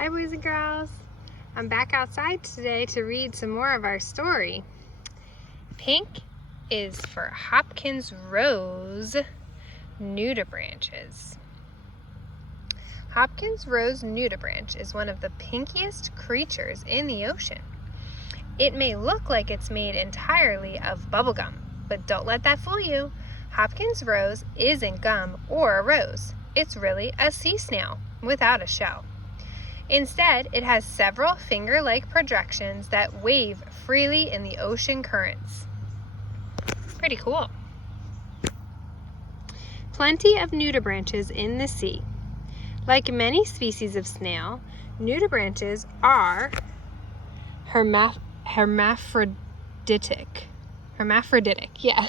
Hi boys and girls. I'm back outside today to read some more of our story. Pink is for Hopkins rose nudibranches. Hopkins rose nudibranch is one of the pinkiest creatures in the ocean. It may look like it's made entirely of bubblegum, but don't let that fool you. Hopkins rose isn't gum or a rose. It's really a sea snail without a shell. Instead, it has several finger-like projections that wave freely in the ocean currents. Pretty cool. Plenty of nudibranches in the sea. Like many species of snail, nudibranches are hermaphroditic. Yeah.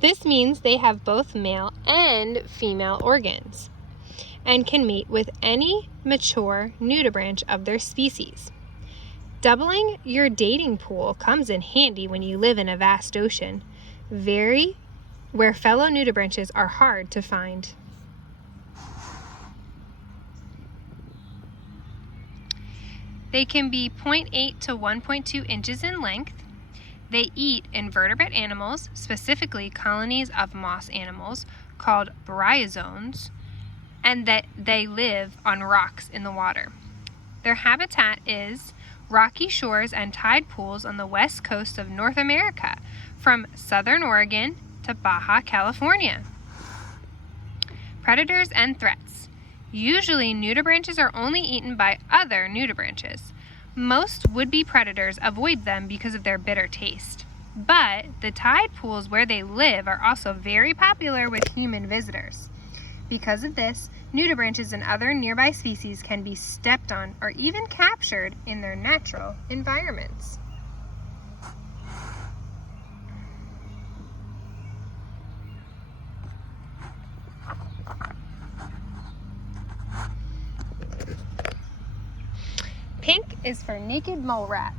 This means they have both male and female organs and can mate with any mature nudibranch of their species. Doubling your dating pool comes in handy when you live in a vast ocean, where fellow nudibranches are hard to find. They can be 0.8 to 1.2 inches in length. They eat invertebrate animals, specifically colonies of moss animals called bryozoans, and that they live on rocks in the water. Their habitat is rocky shores and tide pools on the west coast of North America, from southern Oregon to Baja California. Predators and threats. Usually, nudibranches are only eaten by other nudibranches. Most would-be predators avoid them because of their bitter taste. But the tide pools where they live are also very popular with human visitors. Because of this, nudibranches and other nearby species can be stepped on or even captured in their natural environments. Pink is for naked molerat.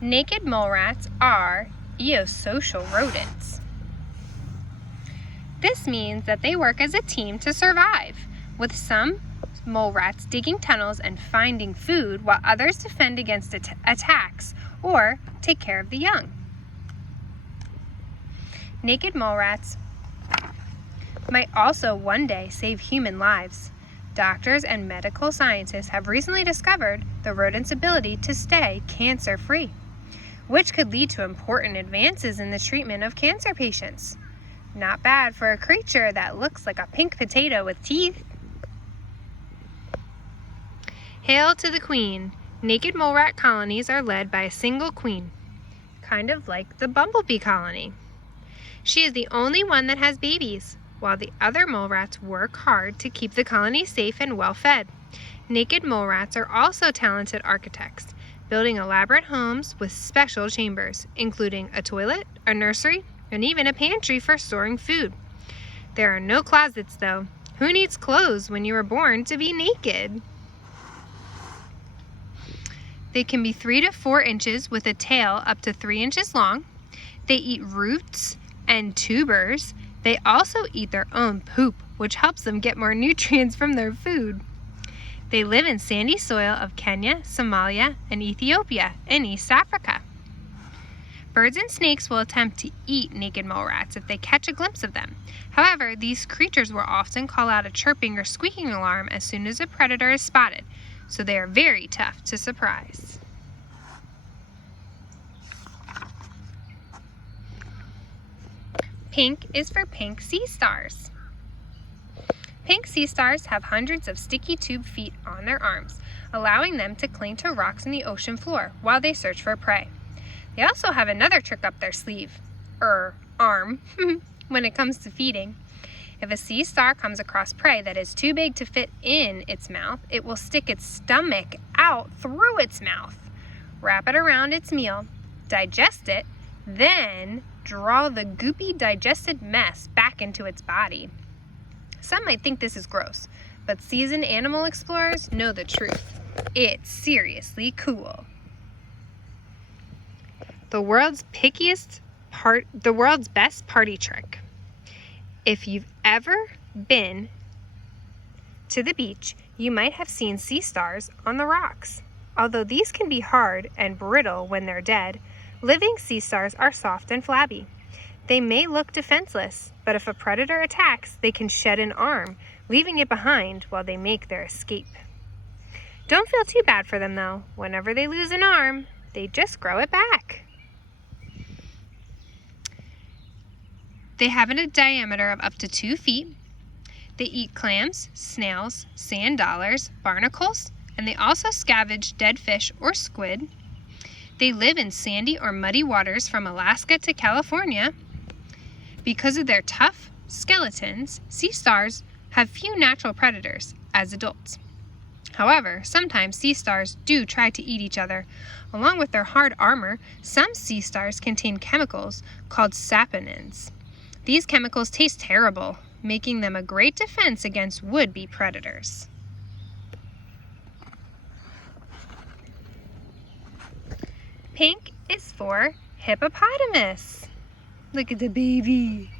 Naked molerats are eosocial rodents. This means that they work as a team to survive, with some molerats digging tunnels and finding food while others defend against attacks or take care of the young. Naked molerats might also one day save human lives. Doctors and medical scientists have recently discovered the rodent's ability to stay cancer-free, which could lead to important advances in the treatment of cancer patients. Not bad for a creature that looks like a pink potato with teeth. Hail to the queen. Naked molerat colonies are led by a single queen, kind of like the bumblebee colony. She is the only one that has babies, while the other molerats work hard to keep the colony safe and well-fed. Naked molerats are also talented architects, building elaborate homes with special chambers, including a toilet, a nursery, and even a pantry for storing food. There are no closets, though. Who needs clothes when you were born to be naked? They can be 3 to 4 inches with a tail up to 3 inches long. They eat roots and tubers. They also eat their own poop, which helps them get more nutrients from their food. They live in sandy soil of Kenya, Somalia, and Ethiopia in East Africa. Birds and snakes will attempt to eat naked molerats if they catch a glimpse of them. However, these creatures will often call out a chirping or squeaking alarm as soon as a predator is spotted, so they are very tough to surprise. Pink is for pink sea stars. Pink sea stars have hundreds of sticky tube feet on their arms, allowing them to cling to rocks in the ocean floor while they search for prey. They also have another trick up their sleeve, arm, when it comes to feeding. If a sea star comes across prey that is too big to fit in its mouth, it will stick its stomach out through its mouth, wrap it around its meal, digest it, then draw the goopy digested mess back into its body. Some might think this is gross, but seasoned animal explorers know the truth. It's seriously cool. The world's best party trick. If you've ever been to the beach, you might have seen sea stars on the rocks. Although these can be hard and brittle when they're dead, living sea stars are soft and flabby. They may look defenseless, but if a predator attacks, they can shed an arm, leaving it behind while they make their escape. Don't feel too bad for them though. Whenever they lose an arm, they just grow it back. They have a diameter of up to 2 feet. They eat clams, snails, sand dollars, barnacles, and they also scavenge dead fish or squid. They live in sandy or muddy waters from Alaska to California. Because of their tough skeletons, sea stars have few natural predators as adults. However, sometimes sea stars do try to eat each other. Along with their hard armor, some sea stars contain chemicals called saponins. These chemicals taste terrible, making them a great defense against would-be predators. Pink is for hippopotamus. Look at the baby.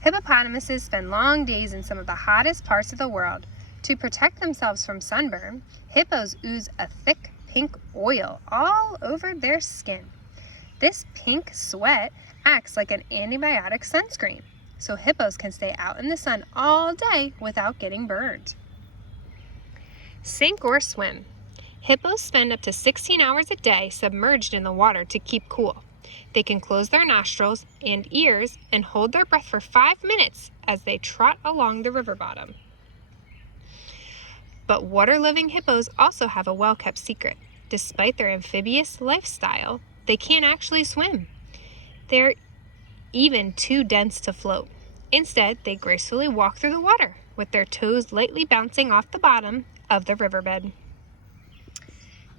Hippopotamuses spend long days in some of the hottest parts of the world. To protect themselves from sunburn, hippos ooze a thick pink oil all over their skin. This pink sweat acts like an antibiotic sunscreen, so hippos can stay out in the sun all day without getting burned. Sink or swim. Hippos spend up to 16 hours a day submerged in the water to keep cool. They can close their nostrils and ears and hold their breath for 5 minutes as they trot along the river bottom. But water-living hippos also have a well-kept secret. Despite their amphibious lifestyle, they can't actually swim. They're even too dense to float. Instead, they gracefully walk through the water, with their toes lightly bouncing off the bottom of the riverbed.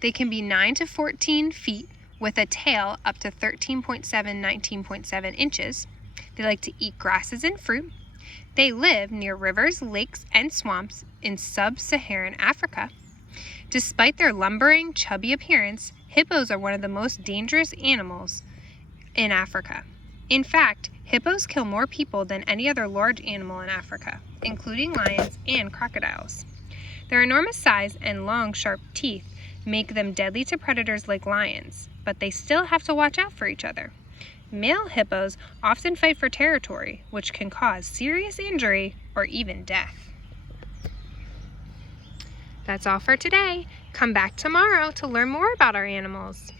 They can be 9 to 14 feet with a tail up to 13.7, 19.7 inches. They like to eat grasses and fruit. They live near rivers, lakes, and swamps in sub-Saharan Africa. Despite their lumbering, chubby appearance, hippos are one of the most dangerous animals in Africa. In fact, hippos kill more people than any other large animal in Africa, including lions and crocodiles. Their enormous size and long, sharp teeth make them deadly to predators like lions, but they still have to watch out for each other. Male hippos often fight for territory, which can cause serious injury or even death. That's all for today. Come back tomorrow to learn more about our animals.